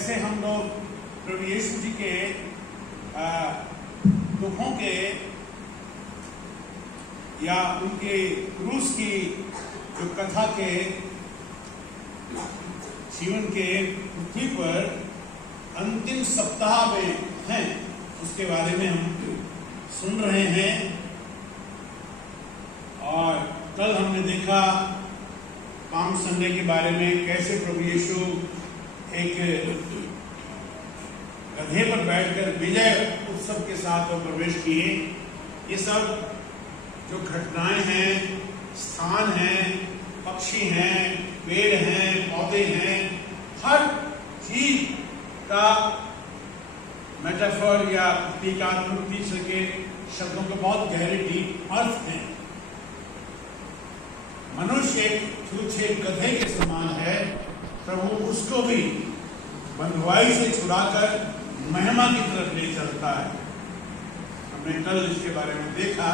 कैसे हम लोग प्रभु यीशु जी के दुखों के या उनके क्रूस की जो कथा के जीवन के पृथ्वी पर अंतिम सप्ताह में हैं, उसके बारे में हम सुन रहे हैं। और कल हमने देखा पाम संडे के बारे में, कैसे प्रभु यीशु एक गधे पर बैठकर विजय उत्सव के साथ वो प्रवेश किए। ये सब जो घटनाएं हैं, स्थान हैं, पक्षी हैं, पेड़ हैं, पौधे हैं, हर चीज का मेटाफर या प्रतीकात्मक के शब्दों के बहुत गहरे डीप अर्थ हैं। मनुष्य एक तुच्छ गधे के समान है, प्रभु उसको भी बंधुआई से छुड़ाकर महिमा की तरफ ले चलता है। हमने कल इसके बारे में देखा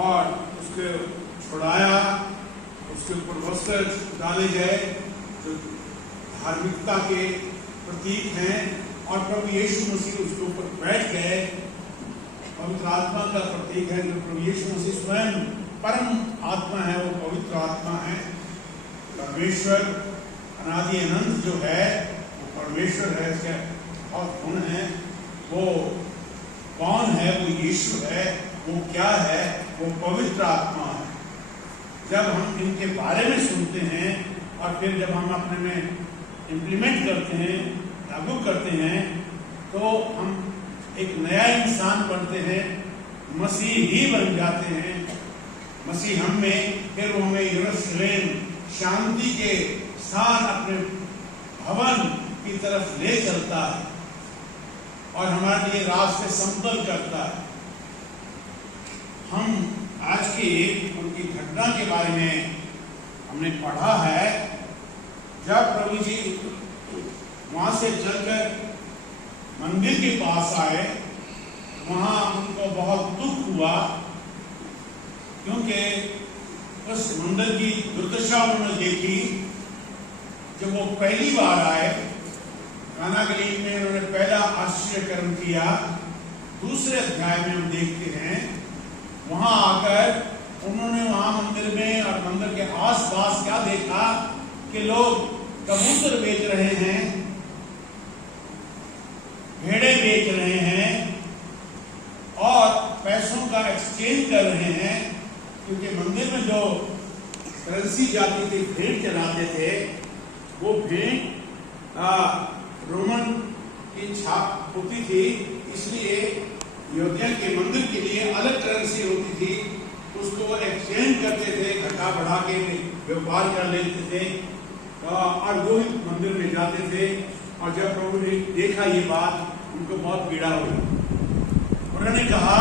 और उसको छुड़ाया, उसके ऊपर वस्त्र डाले गए जो धार्मिकता के प्रतीक हैं, और प्रभु यीशु मसीह उसके ऊपर बैठ गए। पवित्र आत्मा का प्रतीक है, जो प्रभु यीशु मसीह स्वयं परम आत्मा है, वो पवित्र आत्मा है। परमेश्वर अनादि अनंत जो है वो परमेश्वर है, इसके बहुत गुण है। वो कौन है? वो यीशु है। वो क्या है? वो पवित्र आत्मा है। जब हम इनके बारे में सुनते हैं और फिर जब हम अपने में इम्प्लीमेंट करते हैं, लागू करते हैं, तो हम एक नया इंसान बनते हैं, मसीह ही बन जाते हैं। मसीह हम में, फिर वो हमें यरूशलेम शांति के स्थान, अपने भवन की तरफ ले चलता है और हमारे लिए रास्ते समतल करता है। हम आज की उनकी घटना के बारे में हमने पढ़ा है। जब प्रभु जी वहां से चलकर मंदिर के पास आए, वहां उनको बहुत दुख हुआ, क्योंकि उस मंदिर की दुर्दशा उन्होंने देखी। जब वो पहली बार आए, काना गलील में उन्होंने पहला आश्चर्य कर्म किया। दूसरे अध्याय में हम देखते हैं, वहां आकर उन्होंने वहां मंदिर में और मंदिर के आसपास क्या देखा कि लोग कबूतर बेच रहे हैं, भेड़े बेच रहे हैं और पैसों का एक्सचेंज कर रहे हैं। क्योंकि मंदिर में जो करेंसी जाती थी, भेंट चढ़ाते थे, वो भेंट रोमन की छाप होती थी, इसलिए यहूदियों के मंदिर के लिए अलग करेंसी होती थी, उसको एक्सचेंज करते थे, घटा बढ़ा के व्यापार कर लेते थे और वो मंदिर में जाते थे। और जब प्रभु ने देखा ये बात, उनको बहुत पीड़ा हुई। उन्होंने कहा,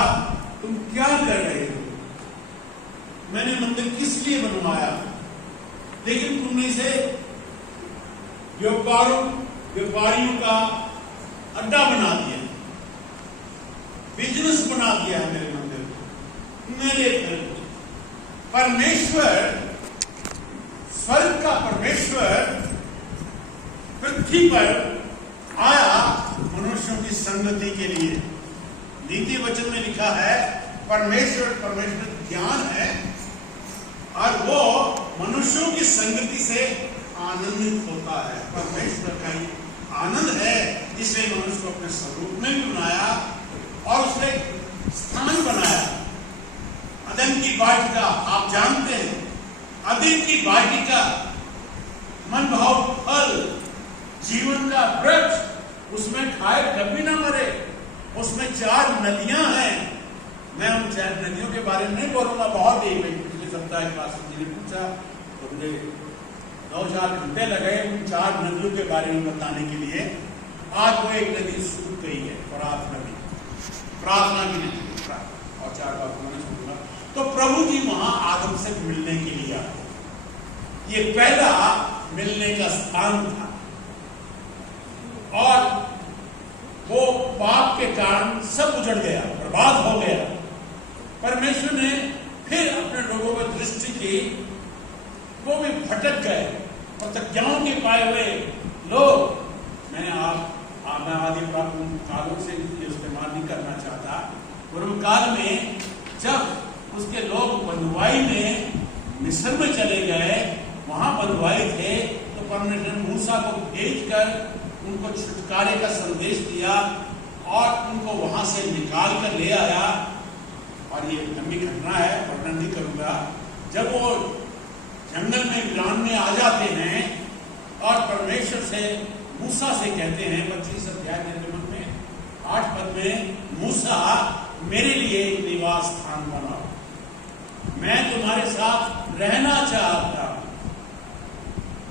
तुम क्या कर रहे हो? मैंने मंदिर किस लिए बनवाया, लेकिन तुमने इसे व्यापारियों का अड्डा बना दिया, बिजनेस बना दिया है मेरे मंदिर को, मेरे घर को। परमेश्वर, स्वर्ग का परमेश्वर पृथ्वी पर आया मनुष्यों की संगति के लिए। नीति वचन में लिखा है, परमेश्वर ज्ञान है और वो मनुष्यों की संगति से आनंदित होता है। परमेश्वर का ही आनंद है, इसलिए मनुष्य को अपने स्वरूप में भी बनाया और उसने स्थान बनाया। अदन की वाटिका, आप जानते हैं, अदन की वाटिका मन भाव फल, जीवन का वृक्ष, उसमें खाए कभी ना मरे। उसमें 4 नदियां हैं। मैं उन 4 नदियों के बारे में नहीं बोलूंगा, बहुत ही पिछले सप्ताह के पास मुझे पूछा तो मुझे 2-4 घंटे लगे उन 4 नदियों के बारे में बताने के लिए। आज वो एक नदी सूख गई है, फरात नदी, प्रार्थना की नदी, और 4 बार मैंने सुना। तो प्रभु जी वहां आदम से मिलने के लिए आए। ये पहला मिलने का स्थान था और वो पाप के कारण सब उजड़ गया, बर्बाद हो गया। परमेश्वर ने फिर अपने लोगों पर दृष्टि की, वो भी भटक गए, प्रतिज्ञाओं के पाए हुए लोग, मैंने मैं आदि प्राचीन कालों से इस्तेमाल नहीं करना चाहता, पूर्व काल में जब उसके लोग बंधुआई में मिस्र में चले गए, वहां बंधुआई थे, तो परमेश्वर ने मूसा को भेजकर उनको छुटकारे का संदेश दिया और उनको वहां से निकाल कर ले आया। और ये लंबी घटना है, वर्णन नहीं करूंगा। जब वो जंगल में वीरान में आ जाते हैं और परमेश्वर से मूसा से कहते हैं 25 अध्याय में 8 पद में, मूसा मेरे लिए एक निवास स्थान बनाओ, मैं तुम्हारे साथ रहना चाहता हूं।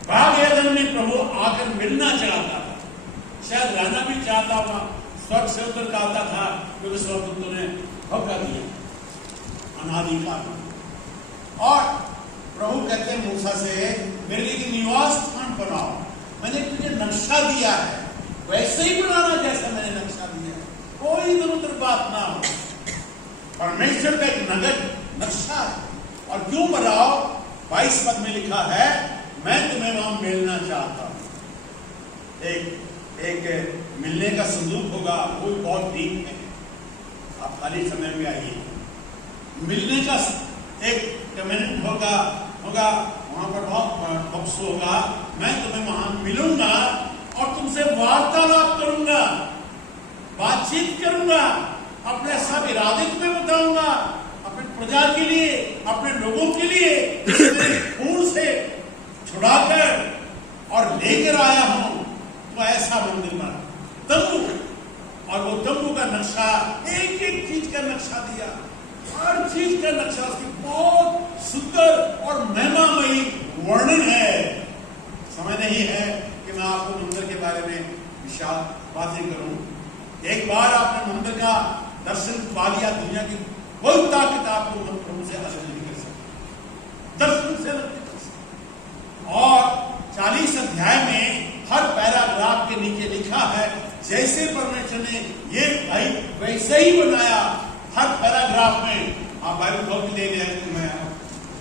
बाग एदन में प्रभु आकर मिलना चाहता था, शायद रहना भी चाहता हुआ, स्वर्ग से उतर का आता था, क्योंकि स्वर्गदूतों ने धोखा दिया अनादिकाल। और प्रभु कहते हैं मूसा से मेरे लिए निवास स्थान बनाओ, मैंने तुझे नक्शा दिया है, वैसे ही बनाना जैसा मैंने नक्शा दिया है, कोई इधर उधर बात ना हो। परमेश्वर का एक नगद नक्शा है। और क्यों बनाओ? 22 पद में लिखा है, मैं तुम्हें वहां मिलना चाहता हूं। एक मिलने का संदूक होगा, वो भी बहुत डीप है, आप खाली समय में आइए। मिलने का एक कमेंट होगा वहां पर बहुत बक्स होगा, मैं तुम्हें वहां मिलूंगा और तुमसे वार्तालाप करूंगा, बातचीत करूंगा, अपने सब इरादे तुम्हें बताऊंगा, अपने प्रजा के लिए, अपने लोगों के लिए खून से छुड़ाकर और लेकर आया हूं। तो ऐसा मंदिर बना, तंबू, और वो तंबू का नक्शा, एक एक चीज का नक्शा दिया, हर चीज का नक्शा, उसकी बहुत सुंदर और महिमामयी वर्णन है। समय नहीं है कि मैं आपको मंदिर के बारे में विशाल बातें करूं। एक बार आपने मंदिर का दर्शन पा लिया, दुनिया की कोई ताकत आपको प्रभु से हासिल नहीं कर सकती, दर्शन से नहीं कर सकती। और 40 अध्याय में हर पैराग्राफ के नीचे लिखा है, जैसे परमेश्वर ने ये भाई वैसे ही बनाया। हर पैराग्राफ में आप बाइबल खोल के ले गए, मैं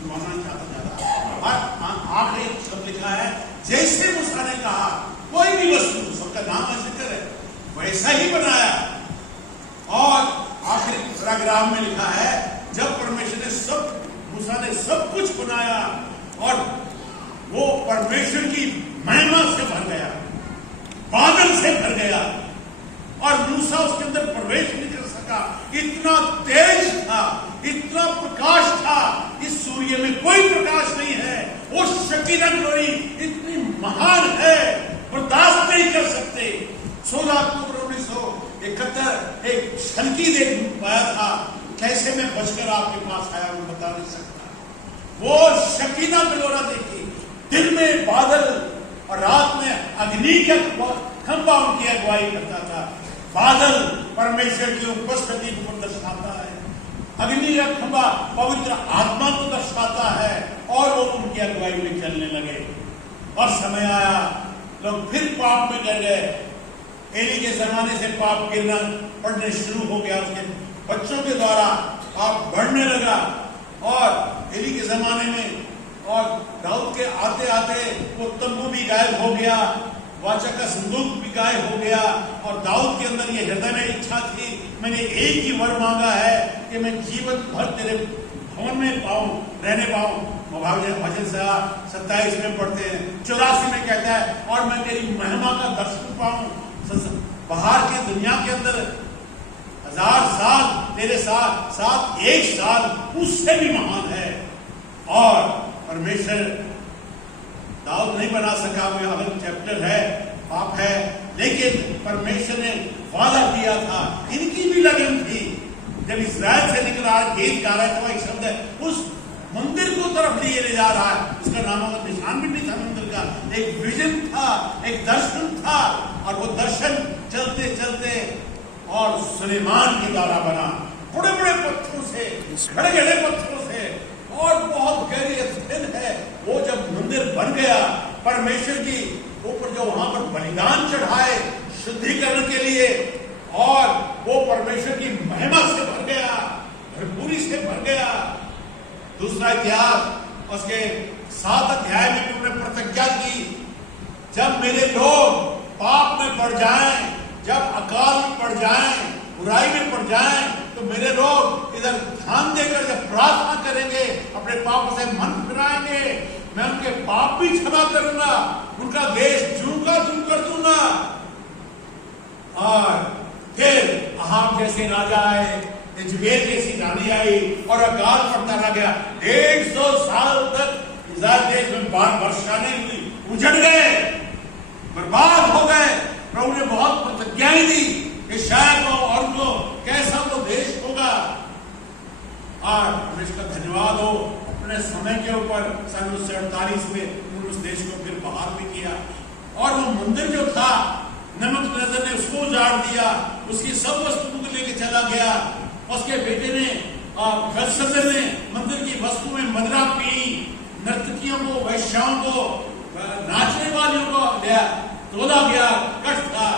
मानना चाहता था, आखिरी शब्द लिखा है, जैसे मूसा ने कहा, कोई भी वस्तु, सबका नाम जिक्र है, वैसा ही बनाया। और आखिरी पैराग्राफ में लिखा है, जब परमेश्वर ने मूसा ने सब कुछ बनाया और वो परमेश्वर की महिमा से भर गया, बादल से भर गया, और मूसा उसके अंदर प्रवेश नहीं कर सका। इतना तेज था, इतना प्रकाश था, इस सूर्य में कोई प्रकाश नहीं है। वो शकीना ग्लोरी इतनी महान है, बर्दाश्त नहीं कर सकते। 16 अक्टूबर 1971 एक छलकी देख पाया था, कैसे मैं बचकर आपके पास आया मैं बता नहीं सकता। वो शकीना ग्लोरा देखी, दिन में बादल और रात में अग्नि का खंभा उनकी अगुवाई करता था। बादल परमेश्वर की उपस्थिति को दर्शाता है, अग्नि का खंभा पवित्र आत्मा को दर्शाता है, और वो उनकी अगुवाई में चलने लगे। और समय आया, लोग फिर पाप में गिर गए। एली के जमाने से पाप गिरना बढ़ने शुरू हो गया, उसके बच्चों के द्वारा पाप बढ़ने लगा। और एली के जमाने में और दाऊद के आते आते वो तंबू भी गायब हो गया, वाचा का संदूक भी गायब हो गया। और दाऊद के अंदर ये हृदय में इच्छा थी, मैंने एक ही वर मांगा है कि मैं जीवन भर तेरे भवन में रहने पाऊं। भजन 27 में पढ़ते हैं, 84 में कहता है, और मैं तेरी महिमा का दर्शन पाऊं। बाहर की दुनिया के अंदर 1000 साल तेरे साथ एक साल उससे भी महान है। और परमेश्वर दाऊद नहीं बना सका, वो अलग चैप्टर है, पाप है, लेकिन परमेश्वर ने वादा किया था। इनकी भी लगन थी, जब इस्राएल से निकल रहा गीत गा रहा है, तो एक शब्द है, उस मंदिर को तरफ लिए ले जा रहा है, उसका नाम का निशान भी नहीं था मंदिर का, एक विजन था, एक दर्शन था। और वो दर्शन चलते चलते और सुलेमान के द्वारा बना, बड़े बड़े पत्थरों से, बड़े बड़े पत्थरों से, और बहुत गहरी स्थिर है। वो जब मंदिर बन गया, परमेश्वर की ऊपर जो वहां पर बलिदान चढ़ाए शुद्धिकरण के लिए, और वो परमेश्वर की महिमा से भर गया, भरपूरी से भर गया। दूसरा इतिहास उसके 7 अध्याय में उन्होंने प्रतिज्ञा की, जब मेरे लोग पाप में पड़ जाएं, जब अकाल में पड़ जाएं, बुराई में पड़ जाएं, तो मेरे लोग इधर ध्यान देकर जब प्रार्थना करेंगे, अपने पापों से मन फिराएंगे, मैं उनके पाप भी क्षमा करूंगा, उनका देश जूं का जूं कर दूंगा। और फिर अहाब जैसे राजा आए, इजबेल जैसी रानी आई और अकाल पड़ता रह गया। 150 साल तक इज़राइल देश में वर्षा नहीं हुई, उजड़ गए, बर्बाद हो गए। प्रभु ने बहुत प्रतिज्ञाएं दी कि शायद वो और उनको कैसा वो देश होगा। और इसका धन्यवाद हो, अपने समय के ऊपर 1948 में उन्होंने उस देश को फिर बहाल भी किया। और वो मंदिर जो था, नबूकदनेस्सर ने उसको उजाड़ दिया, उसकी सब वस्तुओं को लेके चला गया। उसके बेटे ने बेलशस्सर ने मंदिर की वस्तु में मदिरा पी, नर्तकियों को, वैश्याओं को, नाचने वालियों को लिया, तोला गया, कष्ट था।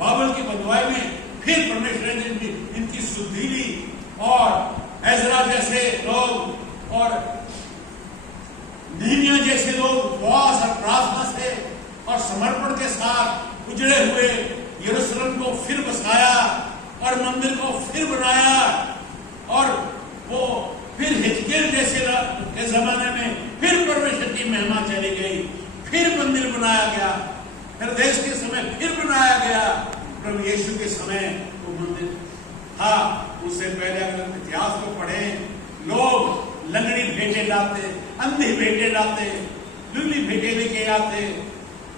बाबल की बंधुआई में फिर परमेश्वर ने इनकी शुद्धि ली और एजरा जैसे लोग और नहमिया जैसे लोग उपवास और प्रार्थना से और समर्पण के साथ उजड़े हुए यरूशलेम को फिर बसाया और मंदिर को फिर बनाया। और वो फिर हिजकिय्याह जैसे के जमाने में फिर परमेश्वर की महिमा चली गई, फिर मंदिर बनाया गया, फिर देश के समय फिर बनाया गया। प्रभु यीशु के समय वो मंदिर था। उससे पहले अगर इतिहास को पढ़े, लोग लंगड़ी भेंटे लाते, अंधी भेंटे लाते, लुंगली भेंटे लेके आते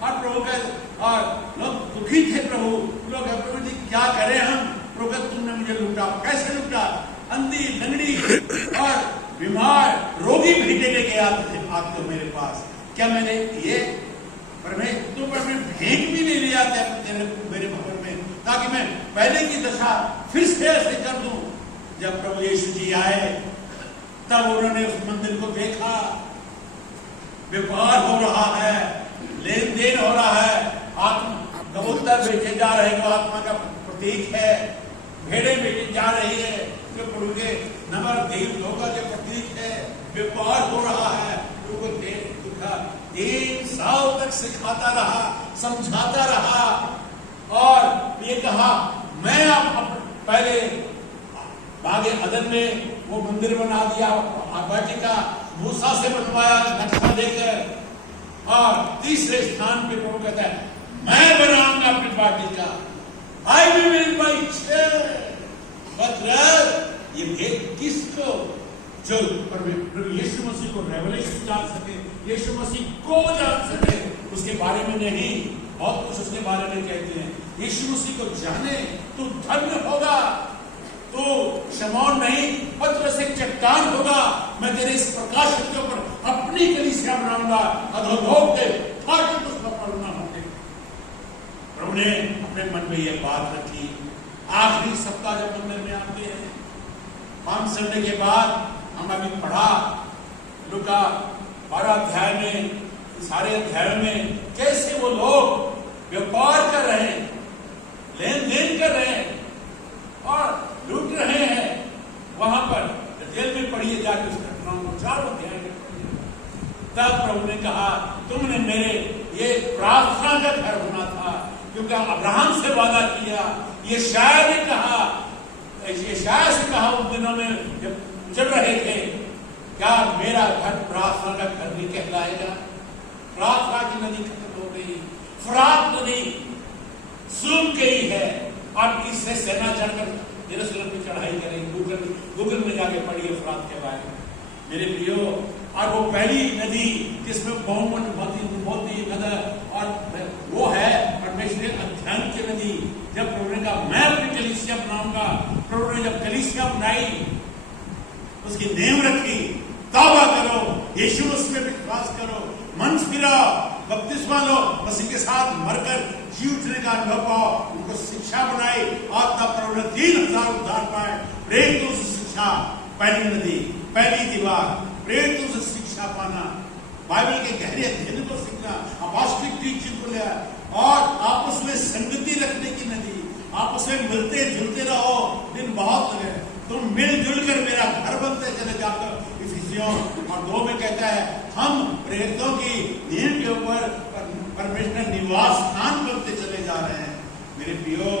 और प्रभु का, और लोग दुखी थे। प्रभु लोग प्रभु जी क्या करें हम, प्रभु तुमने मुझे लूटा, कैसे लूटा? अंधी, लंगड़ी और बीमार, रोगी भेंटे लेके आते हो मेरे पास। क्या मैंने ये तुम पर मैं भेंट भी नहीं ले आते मेरे भवन में, ताकि मैं पहले की दशा फिर से ऐसे कर दूं। जब प्रभु यीशु जी आए तब उन्होंने उस मंदिर को देखा, व्यापार हो रहा है, लेन देन हो रहा है, आत्मा कबूतर बेचे जा रहे हैं, आत्मा का प्रतीक है, भेड़े बेची जा रही है जो प्रभु के नंबर देव का जो प्रतीक है, व्यापार हो रहा है। 3 साल तक सिखाता रहा, समझाता रहा और ये कहा मैं आप पहले बागे अदन में वो मंदिर बना दिया, वाटिका मूसा से बनवाया नक्शा देकर, और तीसरे स्थान पे प्रभु कहता है मैं बनाऊंगा अपनी वाटिका, I will build my church. मतलब ये भेद किसको? जो प्रभु यीशु मसीह को रेवलेशन जान सके, यीशु मसीह को जान सके, उसके बारे में नहीं, बहुत कुछ उसके बारे में कहते हैं। यीशु मसीह को जाने तो धन्य होगा, तो शमौन नहीं पत्थर से चट्टान होगा। मैं तेरे इस प्रकाश के ऊपर अपनी कलीसिया बनाऊंगा, अधोलोक के फाटक उसका पड़ना होंगे। प्रभु ने अपने मन में यह बात रखी। आखिरी सप्ताह जब मंदिर में आते हैं, 5 संडे के बाद हम अभी पढ़ा लूका 12 अध्याय में, सारे अध्याय में कैसे वो लोग व्यापार कर रहे हैं, लेन देन कर रहे हैं और लूट रहे हैं। वहां पर जेल में पढ़िए जाके उस घटनाओं को 4 अध्याय में पढ़िए। तब प्रभु ने कहा तुमने मेरे ये प्रार्थना का घर होना था, क्योंकि अब्राहम से वादा किया, ये शायद ने कहा, ये शायद से कहा उन दिनों में जब चल रहे थे, क्या मेरा घर प्रार्थना का घर भी कहलाएगा? प्रार्थना की नदी खत्म हो गई, फरात नदी सूख गई है। अब इससे सेना चढ़कर यरूशलेम की चढ़ाई करेंगे। गूगल में जाके पढ़िए फरात के बारे में मेरे प्रियो। और वो पहली नदी जिसमें बहुत नदी और वो है परमेश्वर अध्ययन की नदी। जब प्रभु ने कहा मैं अपनी कलीसिया बनाऊंगा, प्रभु ने जब कलीसिया बनाई, उसकी नींव रखी, तौबा करो, यीशु मसीह में विश्वास करो, मन फिराओ, बपतिस्मा लो, मसीह के साथ मरकर जी उठने का अनुभव पाओ, उनको शिक्षा बनाई और तब प्रभु ने 3000 उद्धार पाए। प्रेरितों से शिक्षा, पहली नदी, पहली दीवार, प्रेरितों से शिक्षा पाना, बाइबल के गहरे अध्ययन को सीखना, अपोस्टलिक टीचिंग को लिया और आपस में संगति रखने की नदी। आपस में मिलते जुलते रहो, दिन बहुत लगे, तुम मिलजुल कर मेरा घर बनते चले जाकर। इफिसियों और 2 में कहता है हम प्रेरितों की नींव के ऊपर परमेश्वर निवास स्थान बनते चले जा रहे हैं। मेरे प्रियो,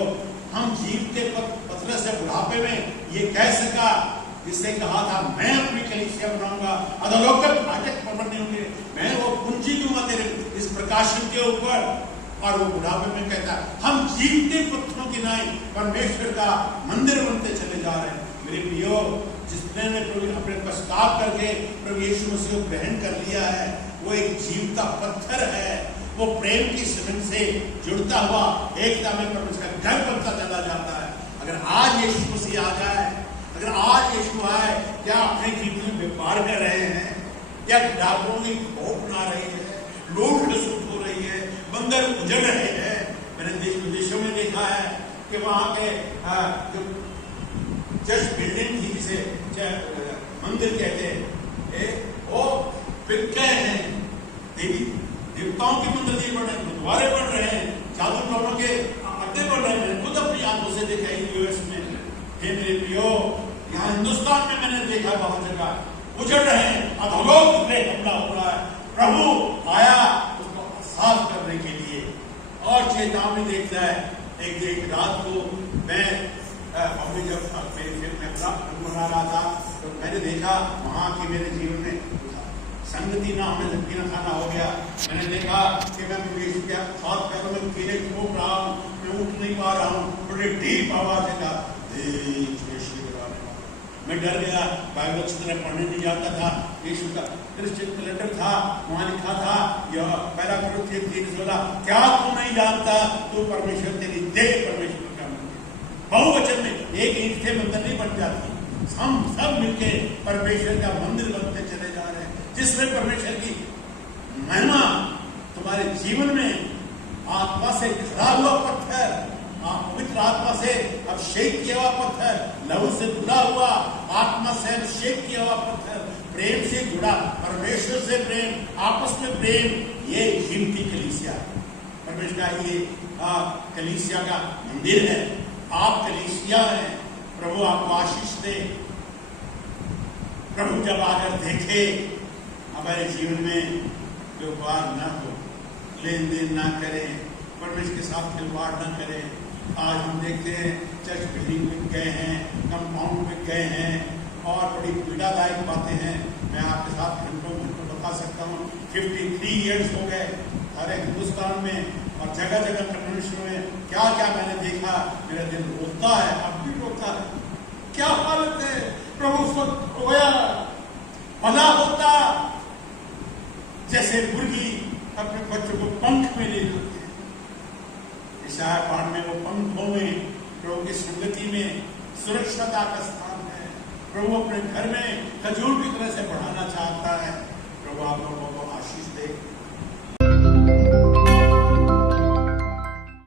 हम जीवते पतरस से बुढ़ापे में ये कह सका, जिसने कहा था मैं अपनी कलीसिया बनाऊंगा, अधोलोक फाटक पर नहीं होंगे, मैं वो पूंजी दूंगा तेरे इस प्रकाशन के ऊपर। और वो बुढ़ापे में कहता है हम जीवते पत्थरों की नाई परमेश्वर का मंदिर बनते चले जा रहे हैं। मेरे प्रियो, जिसने ने प्रभु अपने पश्चाताप करके प्रभु यीशु मसीह को ग्रहण कर लिया है, वो एक जीवता पत्थर है। वो प्रेम की सीमेंट से जुड़ता हुआ एकता में परमेश्वर का घर बनता चला जाता है। अगर आज यीशु मसीह आ जाए, अगर आज यीशु आए, क्या अपने जीवन में व्यापार कर रहे हैं? क्या डाकुओं की खोट बना रही है, लूट खसूट हो रही है, बंदर उजड़ रहे हैं? मैंने देश विदेशों में देखा है कि वहां के जो चर्च बिल्डिंग थी, जिसे मंदिर कहते हैं, वो बिक गए हैं। देवी देवताओं के मंदिर नहीं बन रहे, गुरुद्वारे बन रहे हैं, जादू टोनों के अड्डे बन रहे हैं। खुद अपनी आंखों से देखा है यूएस में। हे मेरे प्रियो, यहाँ हिंदुस्तान में मैंने देखा बहुत जगह उजड़ रहे हैं, अधोलोक पे हमला हो रहा है। प्रभु आया उसको साफ करने के लिए। और चेतावनी देखता है। एक रात को मैं अभी जब मेरी फिल्म बना रहा था, तो मैंने देखा वहाँ की मेरे जीवन में संगति ना होने से पीना खाना हो गया। मैंने देखा कि मैं के हाथ पैरों में कीड़े ठोक रहा हूँ, मैं उठ नहीं पा रहा हूँ, बड़ी डीप आवाज है, मैं डर गया। बाइबल अच्छी तरह पढ़ने नहीं जाता था। यीशु का क्रिश्चियन कैलेंडर था, वहां लिखा था यह पहला कुरिन्थियों 3:16, क्या तू नहीं जानता तू परमेश्वर तेरी देह परमेश्वर का मंदिर। बहुवचन में एक ईंट से मंदिर नहीं बन जाती, हम सब मिलके परमेश्वर का मंदिर बनते चले जा रहे हैं, जिसमें परमेश्वर की महिमा तुम्हारे जीवन में आत्मा से खड़ा हुआ पत्थर, पवित्र आत्मा से अभिषेक किया हुआ पत्थर, लहू से जुड़ा हुआ, आत्मा से अभिषेक किया हुआ पत्थर, प्रेम से जुड़ा, परमेश्वर से प्रेम, आपस में प्रेम, ये कीमती कलीसिया है। परमेश्वर का ये कलीसिया का मंदिर है। आप कलीसिया हैं। प्रभु आपको आशीष दे। प्रभु जब आकर देखे हमारे जीवन में व्यापार न हो, लेन देन ना करें, परमेश्वर के साथ खिलवाड़ न करें। आज हम देखते हैं चर्च बिल्डिंग बिक गए हैं, कंपाउंड बिक गए हैं, और बड़ी पीड़ादायक बातें हैं। मैं आपके साथ घंटों बता सकता हूँ। 53 ईयर्स हो गए हर हिंदुस्तान में, और जगह जगह कन्वेंशन में क्या क्या मैंने देखा। मेरा दिल रोता है, अब भी रोता है। क्या हालत है। प्रभु उस वक्त रोया, भला होता जैसे मुर्गी अपने बच्चों को पंख में ले लेती है। ईशाया पाठ में वो पंखों में प्रभु की संगति में सुरक्षता का स्थान है। प्रभु अपने घर में खजूर की तरह से बढ़ाना चाहता है। प्रभु आप लोगों को आशीष दे।